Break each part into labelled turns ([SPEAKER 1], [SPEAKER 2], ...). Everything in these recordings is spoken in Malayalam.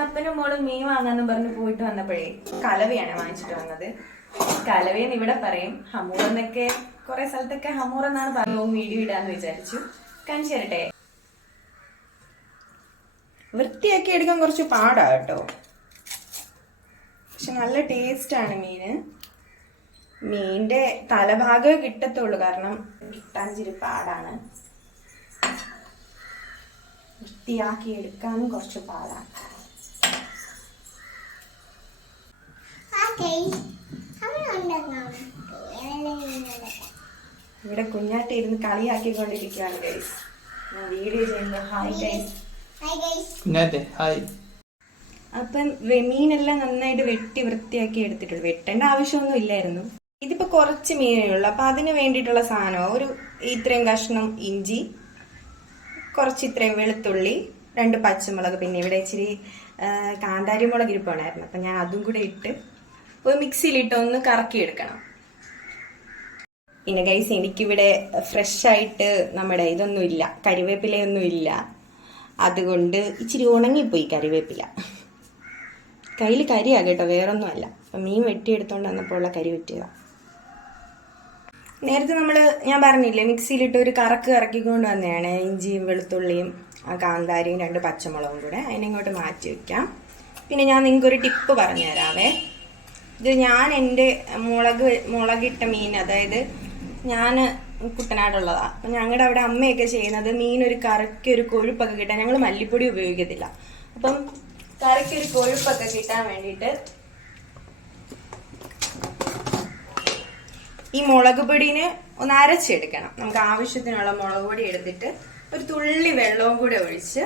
[SPEAKER 1] പിന്നെ അപ്പനും മോളും മീൻ വാങ്ങാന്ന് പറഞ്ഞ് പോയിട്ട് വന്നപ്പോഴേ കലവയാണ് വാങ്ങിച്ചിട്ട് വന്നത്. കലവയെന്ന് ഇവിടെ പറയും ഹമൂർ എന്നൊക്കെ കുറെ സ്ഥലത്തൊക്കെ ഹമൂർ എന്നാണ് പറയുന്നത് വീഡിയോ ഇടാന്ന് വിചാരിച്ചു. കാണിച്ചു വൃത്തിയാക്കി എടുക്കാൻ കുറച്ച് പാടാ കേട്ടോ. പക്ഷെ നല്ല ടേസ്റ്റ് ആണ് മീന്. മീന്റെ തലഭാഗമേ കിട്ടത്തുള്ളൂ. കാരണം കിട്ടാൻ ചിരി പാടാണ്. വൃത്തിയാക്കി എടുക്കാനും കുറച്ച് പാടാണ്. ഇവിടെ കുഞ്ഞാട്ടി ഇരുന്ന് കളിയാക്കിക്കൊണ്ടിരിക്കുകയാണ് ഗൈസ് ഞാൻ വീഡിയോ ചെയ്യുമ്പോൾ ഹായ് ഗൈസ്
[SPEAKER 2] ഹായ്
[SPEAKER 1] അപ്പം മീനെല്ലാം നന്നായിട്ട് വെട്ടി വൃത്തിയാക്കി എടുത്തിട്ടുണ്ട്. വെട്ടേണ്ട ആവശ്യമൊന്നും ഇല്ലായിരുന്നു. ഇതിപ്പോ കുറച്ച് മീനേ ഉള്ളൂ. അപ്പൊ അതിന് വേണ്ടിയിട്ടുള്ള സാധനം ഒരു ഇത്രയും കഷ്ണം ഇഞ്ചി കുറച്ച് ഇത്രയും വെളുത്തുള്ളി രണ്ട് പച്ചമുളക് പിന്നെ ഇവിടെ ഇച്ചിരി കാന്താരി മുളക് ഇരിപ്പുണ്ടായിരുന്നു. അപ്പൊ ഞാൻ അതും കൂടെ ഇട്ട് ഒന്ന് കറക്കി എടുക്കണം പിന്നെ ഗൈസ് എനിക്കിവിടെ ഫ്രഷ് ആയിട്ട് നമ്മുടെ ഇതൊന്നും ഇല്ല കരിവേപ്പിലയൊന്നും ഇല്ല അതുകൊണ്ട് ഇച്ചിരി ഉണങ്ങിപ്പോയി കരിവേപ്പില. കയ്യിൽ കരിയാ കേട്ടോ വേറൊന്നും അല്ല അപ്പം മീൻ വെട്ടിയെടുത്തോണ്ട് വന്നപ്പോൾ ഉള്ള കരി വെട്ടിയതാ നേരത്തെ നമ്മൾ ഞാൻ പറഞ്ഞില്ലേ മിക്സിയിലിട്ട് ഒരു കറക്ക് കറക്കിക്കൊണ്ട് വന്നതാണ്. ഇഞ്ചിയും വെളുത്തുള്ളിയും കാന്താരിയും രണ്ട് പച്ചമുളകും കൂടെ അതിനിങ്ങോട്ട് മാറ്റി വെക്കാം. പിന്നെ ഞാൻ നിങ്ങൾക്കൊരു ടിപ്പ് പറഞ്ഞു തരാവേ ഇത് ഞാൻ എന്റെ മുളക് മുളകിട്ട മീൻ അതായത് ഞാൻ കുട്ടനാടുള്ളതാ. അപ്പം ഞങ്ങളുടെ അവിടെ അമ്മയൊക്കെ ചെയ്യുന്നത് മീൻ ഒരു കറക്കി ഒരു കൊഴുപ്പൊക്കെ കിട്ടാൻ ഞങ്ങൾ മല്ലിപ്പൊടി ഉപയോഗിക്കത്തില്ല. അപ്പം കറിക്ക് ഒരു കൊഴുപ്പൊക്കെ കിട്ടാൻ വേണ്ടിയിട്ട് ഈ മുളക് പൊടിനെ ഒന്ന് അരച്ചെടുക്കണം. നമുക്ക് ആവശ്യത്തിനുള്ള മുളക് പൊടി എടുത്തിട്ട് ഒരു തുള്ളി വെള്ളവും കൂടെ ഒഴിച്ച്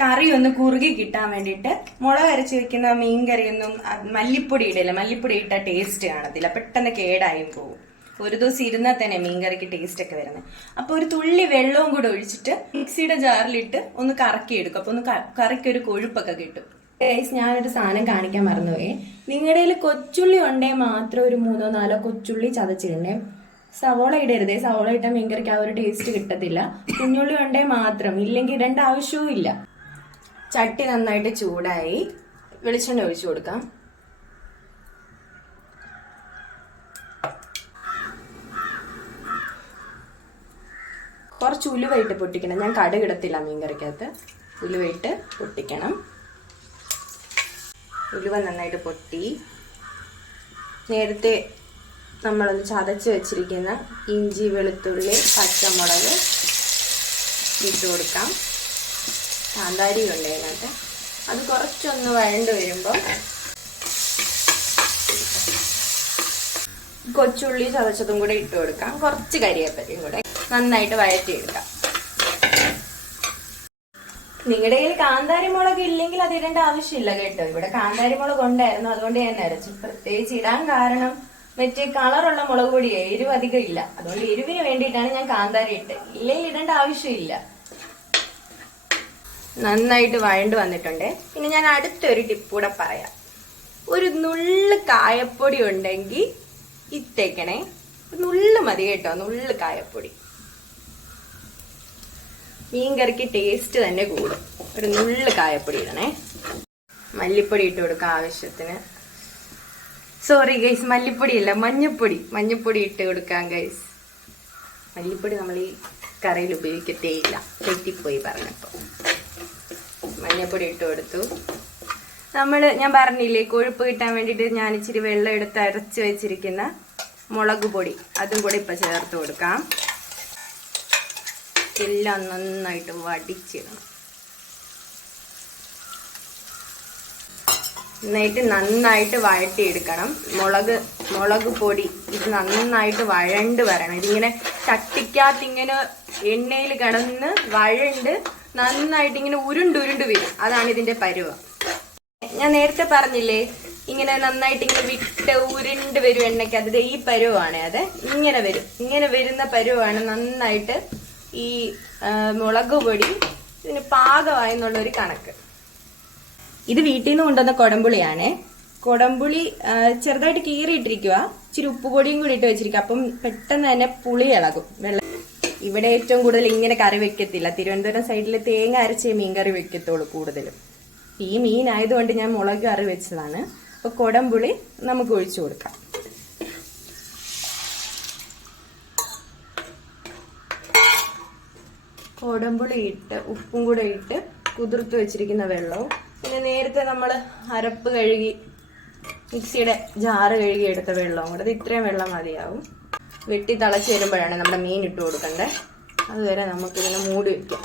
[SPEAKER 1] കറി ഒന്ന് കുറുകി കിട്ടാൻ വേണ്ടിയിട്ട് മുളക് അരച്ച് വെക്കുന്ന മീൻ കറിയൊന്നും മല്ലിപ്പൊടി ഇടില്ല മല്ലിപ്പൊടി ഇട്ട ടേസ്റ്റ് കാണത്തില്ല. പെട്ടെന്ന് കേടായും പോകും. ഒരു ദിവസം ഇരുന്നാൽ തന്നെ മീൻ കറിക്ക് ടേസ്റ്റ് ഒക്കെ വരുന്നത് അപ്പോൾ ഒരു തുള്ളി വെള്ളവും കൂടെ ഒഴിച്ചിട്ട് മിക്സിയുടെ ജാറിലിട്ട് ഒന്ന് കറക്കി എടുക്കും. അപ്പോൾ ഒന്ന് കറക്കി ഒരു കൊഴുപ്പൊക്കെ കിട്ടും. ഞാനൊരു സാധനം കാണിക്കാൻ മറന്നുപോയി. നിങ്ങളുടെ കയ്യിൽ കൊച്ചുള്ളി ഉണ്ടേ മാത്രം ഒരു മൂന്നോ നാലോ കൊച്ചുള്ളി ചതച്ചിടണേ. സവോള ഇടരുതേ. സവോള ഇട്ട മീൻകറിക്ക് ആ ഒരു ടേസ്റ്റ് കിട്ടത്തില്ല. കുഞ്ഞുള്ളി ഉണ്ടേ മാത്രം. ഇല്ലെങ്കിൽ ഇടേണ്ട ആവശ്യവും ഇല്ല. ചട്ടി നന്നായിട്ട് ചൂടായി. വെളിച്ചെണ്ണ ഒഴിച്ചു കൊടുക്കാം. കുറച്ച് ഉലുവയിട്ട് പൊട്ടിക്കണം. ഞാൻ കടുകിടത്തില്ല മീൻകറിക്കകത്ത് ഉലുവയിട്ട് പൊട്ടിക്കണം. ഉലുവ നന്നായിട്ട് പൊട്ടി. നേരത്തെ നമ്മളൊന്ന് ചതച്ച് വെച്ചിരിക്കുന്ന ഇഞ്ചി വെളുത്തുള്ളി പച്ചമുളക് ഇട്ട് കൊടുക്കാം. കാന്താരി ഉണ്ട് അതിനകത്ത് അത് കുറച്ചൊന്ന് വഴണ്ട് വരുമ്പോൾ കൊച്ചുള്ളി ചതച്ചതും കൂടെ ഇട്ട് കൊടുക്കാം. കുറച്ച് കരിയേപ്പലയും കൂടെ നന്നായിട്ട് വഴറ്റിയെടുക്കാം. നിങ്ങളുടെ കയ്യിൽ കാന്താരി മുളക് ഇല്ലെങ്കിൽ അത് ഇടേണ്ട ആവശ്യമില്ല കേട്ടോ. ഇവിടെ കാന്താരി മുളക് ഉണ്ടായിരുന്നു. അതുകൊണ്ട് ഞാൻ അരച്ചു പ്രത്യേകിച്ച് ഇടാൻ കാരണം മറ്റേ കളറുള്ള മുളക് പൊടിയെ എരിവ് അധികം ഇല്ല. അതുകൊണ്ട് എരിവിന് വേണ്ടിയിട്ടാണ് ഞാൻ കാന്താരി ഇട്ട് ഇല്ലെങ്കിൽ ഇടേണ്ട ആവശ്യമില്ല. നന്നായിട്ട് വഴണ്ട് വന്നിട്ടുണ്ട്. പിന്നെ ഞാൻ അടുത്തൊരു ടിപ്പൂടെ പറയാം. ഒരു നുള്ള് കായപ്പൊടി ഉണ്ടെങ്കിൽ ഇത്തേക്കണേ നുള്ള് മതി കേട്ടോ നുള്ള് കായപ്പൊടി. മീൻകറിക്ക് ടേസ്റ്റ് തന്നെ കൂടും. ഒരു നുള്ള് കായപ്പൊടി ഇടണേ. മല്ലിപ്പൊടി ഇട്ട് കൊടുക്കാം ആവശ്യത്തിന്. സോറി ഗൈസ് മല്ലിപ്പൊടി അല്ല മഞ്ഞപ്പൊടി. മഞ്ഞപ്പൊടി ഇട്ട് കൊടുക്കാം ഗൈസ് മല്ലിപ്പൊടി നമ്മൾ ഈ കറിയിൽ ഉപയോഗിക്കത്തേയില്ല തെറ്റിപ്പോയി പറഞ്ഞപ്പോൾ മഞ്ഞപ്പൊടി ഇട്ട് കൊടുത്തു. നമ്മൾ ഞാൻ പറഞ്ഞില്ലേ കൊഴുപ്പ് കിട്ടാൻ വേണ്ടിയിട്ട് ഞാൻ ഇച്ചിരി വെള്ളം എടുത്ത് അരച്ച് വെച്ചിരിക്കുന്ന മുളക് പൊടി. അതും കൂടി ഇപ്പം ചേർത്ത് കൊടുക്കാം. എല്ലാം നന്നായിട്ട് വടിച്ചിടണം. നന്നായിട്ട് നന്നായിട്ട് വഴട്ടിയെടുക്കണം മുളക് മുളക് പൊടി ഇത് നന്നായിട്ട് വഴണ്ട് വരണം. ഇതിങ്ങനെ ചട്ടിക്കകത്ത് ഇങ്ങനെ എണ്ണയിൽ കിടന്ന് വഴണ്ട് നന്നായിട്ട് ഇങ്ങനെ ഉരുണ്ടുരുണ്ട് വരും. അതാണ് ഇതിന്റെ പരുവ. ഞാൻ നേരത്തെ പറഞ്ഞില്ലേ ഇങ്ങനെ നന്നായിട്ട് ഇങ്ങനെ വിട്ട് ഉരുണ്ട് വരും എണ്ണയ്ക്ക്. അത് ഈ പരുവാണ്. അത് ഇങ്ങനെ വരും. ഇങ്ങനെ വരുന്ന പരുവാണ് നന്നായിട്ട് ഈ മുളക് പൊടി ഇതിന് പാകമായെന്നുള്ള ഒരു കണക്ക്. ഇത് വീട്ടിൽ നിന്ന് കൊണ്ടുവന്ന കൊടംപുളിയാണ്. കൊടംപുളി ആ, ചെറുതായിട്ട് കീറിയിട്ടിരിക്കുക ഇച്ചിരി ഉപ്പുപൊടിയും കൂടി ഇട്ട് വെച്ചിരിക്കുക അപ്പം പെട്ടെന്ന് തന്നെ പുളി ഇളകും. വെള്ളം ഇവിടെ ഏറ്റവും കൂടുതൽ ഇങ്ങനെ കറി വെക്കത്തില്ല. തിരുവനന്തപുരം സൈഡിൽ തേങ്ങ അരച്ചേ മീൻ കറി വെക്കത്തുള്ളൂ കൂടുതലും. ഈ മീൻ ആയതുകൊണ്ട് ഞാൻ മുളക് കറി വെച്ചതാണ്. അപ്പോൾ കുടംപുളി നമുക്ക് ഒഴിച്ചു കൊടുക്കാം. കുടംപുളി ഇട്ട് ഉപ്പും കൂടെ ഇട്ട് കുതിർത്ത് വെച്ചിരിക്കുന്ന വെള്ളവും. പിന്നെ നേരത്തെ നമ്മൾ അരപ്പ് കഴുകി മിക്സിയുടെ ജാറ് കഴുകി എടുത്ത വെള്ളവും കൂടെ. ഇത് ഇത്രയും വെള്ളം മതിയാവും. വെട്ടി തിളച്ച് വരുമ്പോഴാണ് നമ്മുടെ മീൻ ഇട്ട് കൊടുക്കണ്ടേ. അതുവരെ നമുക്കിതിനെ മൂടി വയ്ക്കാം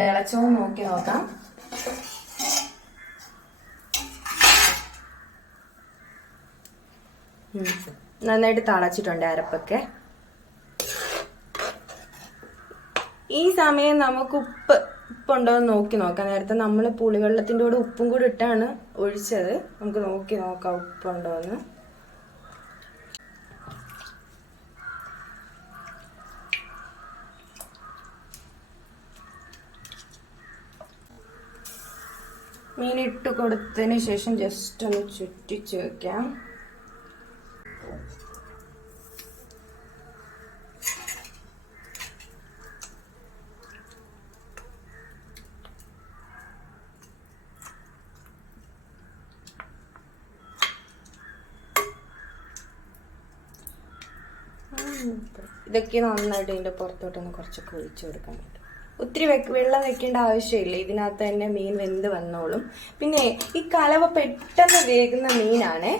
[SPEAKER 1] തിളച്ചോ നോക്കി നോക്കാം. നന്നായിട്ട് തിളച്ചിട്ടുണ്ട് അരപ്പൊക്കെ. ഈ സമയം നമുക്ക് ഉപ്പ് ഉപ്പുണ്ടോ എന്ന് നോക്കി നോക്കാം. നേരത്തെ നമ്മൾ പുളിവെള്ളത്തിന്റെ കൂടെ ഉപ്പും കൂടി ഇട്ടാണ് ഒഴിച്ചത്. നമുക്ക് നോക്കി നോക്കാം ഉപ്പുണ്ടോ എന്ന്. മീൻ ഇട്ട് കൊടുത്തതിന് ശേഷം ജസ്റ്റ് ഒന്ന് ചുറ്റിച്ച് വെക്കാം. ഇതൊക്കെ നന്നായിട്ട് ഇതിന്റെ പുറത്തോട്ടൊന്ന് കുറച്ചൊക്കെ ഒഴിച്ചു കൊടുക്കാൻ പറ്റും. ഒത്തിരി വെള്ളം വെക്കേണ്ട ആവശ്യമില്ല. ഇതിനകത്ത് തന്നെ മീൻ വെന്ത് വന്നോളും. പിന്നെ ഈ കലവ പെട്ടെന്ന് വേകുന്ന മീനാണ്.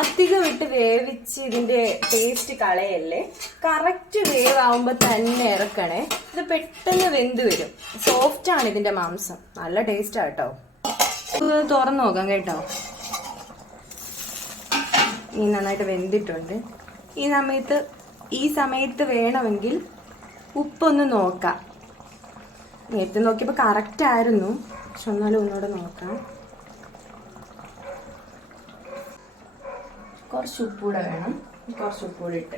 [SPEAKER 1] അധികം ഇട്ട് വേവിച്ച് ഇതിന്റെ ടേസ്റ്റ് കളയല്ലേ? കറക്റ്റ് വേവാകുമ്പോൾ തന്നെ ഇറക്കണേ. ഇത് പെട്ടെന്ന് വെന്ത് വരും. സോഫ്റ്റ് ആണ് ഇതിന്റെ മാംസം. നല്ല ടേസ്റ്റാണ് ഇത് തുറന്നു നോക്കാം കേട്ടോ. മീൻ നന്നായിട്ട് വെന്തിട്ടുണ്ട്. ഈ സമയത്ത് ഈ സമയത്ത് വേണമെങ്കിൽ ഉപ്പൊന്ന് നോക്കാം. നേരത്തെ നോക്കിയപ്പോൾ കറക്റ്റ് ആയിരുന്നു. പക്ഷെ എന്നാലും ഒന്നുകൂടെ നോക്കാം. കുറച്ച് ഉപ്പൂടെ വേണം. കുറച്ച് ഉപ്പൂടെ ഇട്ട്.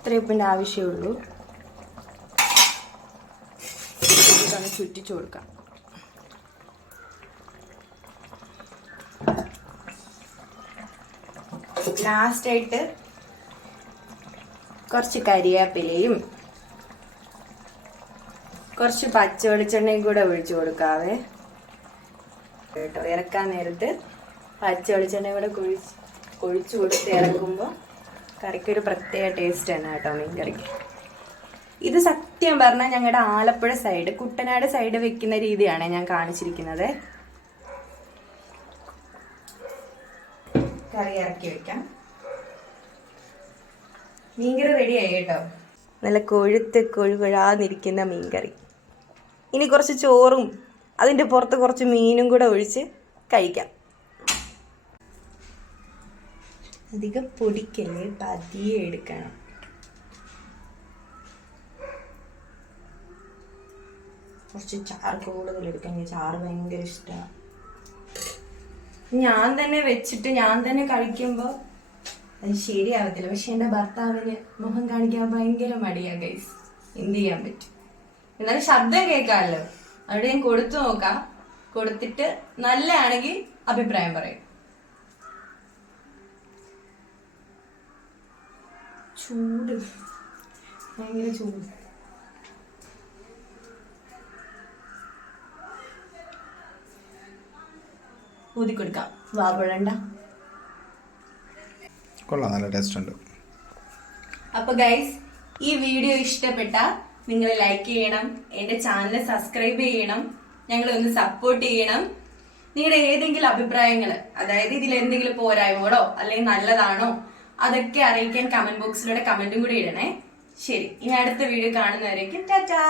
[SPEAKER 1] ഇത്രയും ഉപ്പിന്റെ ആവശ്യമുള്ളൂ ചുറ്റിച്ചു കൊടുക്കാം. ലാസ്റ്റ് ആയിട്ട് കുറച്ച് കരിവേപ്പിലയും കുറച്ച് പച്ച വെളിച്ചെണ്ണയും കൂടെ ഒഴിച്ചു കൊടുക്കാവേ. കേട്ടോ ഇറക്കാൻ നേരത്ത് പച്ച വെളിച്ചെണ്ണയും കൂടെ കുഴിച്ച് ഒഴിച്ചു കൊടുത്ത് ഇറക്കുമ്പോൾ കറിക്കൊരു പ്രത്യേക ടേസ്റ്റ് ആണ് കേട്ടോ മീൻ കറിക്ക്. ഇത് സത്യം പറഞ്ഞാൽ ഞങ്ങളുടെ ആലപ്പുഴ സൈഡ് കുട്ടനാട് സൈഡ് വെക്കുന്ന രീതിയാണ് ഞാൻ കാണിച്ചിരിക്കുന്നത്. കറി ഇറക്കി വെക്കാം. മീൻകറി റെഡിയായി കേട്ടോ. നല്ല കൊഴുത്ത് കൊഴുകൊഴാന്നിരിക്കുന്ന മീൻകറി. ഇനി കുറച്ച് ചോറും അതിന്റെ പുറത്ത് കുറച്ച് മീനും കൂടെ ഒഴിച്ച് കഴിക്കാം. അധികം പൊടിക്കല്ലേ പതിയെ എടുക്കണം. കുറച്ച് ചാറ് കൂടുതൽ എടുക്കാൻ ചാറ് ഭയങ്കര ഇഷ്ടമാണ് ഞാൻ തന്നെ വെച്ചിട്ട് ഞാൻ തന്നെ കഴിക്കുമ്പോൾ അത് ശരിയാവത്തില്ല. പക്ഷെ എന്റെ ഭർത്താവിന് മുഖം കാണിക്കാൻ ഭയങ്കര മടിയാ ഗൈസ് എന്ത് ചെയ്യാൻ പറ്റും? എന്നാലും ശബ്ദം കേൾക്കാമല്ലോ. അവിടെ ഞാൻ കൊടുത്തു നോക്കാം. കൊടുത്തിട്ട് നല്ലതാണെങ്കിൽ അഭിപ്രായം പറയും. ചൂട്. ഭയങ്കര ചൂട്. ഊതി കൊടുക്കാം വാപഴണ്ട
[SPEAKER 2] കൊള്ളാം നല്ല ടേസ്റ്റ് ഉണ്ട്
[SPEAKER 1] അപ്പൊ ഗൈസ് ഈ വീഡിയോ ഇഷ്ടപ്പെട്ട നിങ്ങൾ ലൈക്ക് ചെയ്യണം എന്റെ ചാനൽ സബ്സ്ക്രൈബ് ചെയ്യണം ഞങ്ങളെ ഒന്ന് സപ്പോർട്ട് ചെയ്യണം. നിങ്ങളുടെ ഏതെങ്കിലും അഭിപ്രായങ്ങൾ അതായത് ഇതിൽ എന്തെങ്കിലും പോരായ്മകളോ അല്ലെങ്കിൽ നല്ലതാണോ അതൊക്കെ അറിയിക്കാൻ കമന്റ് ബോക്സിലൂടെ കമന്റും കൂടി ഇടണേ. ശരി ഇനി അടുത്ത വീഡിയോ കാണുന്നവരേക്കും ടാറ്റാ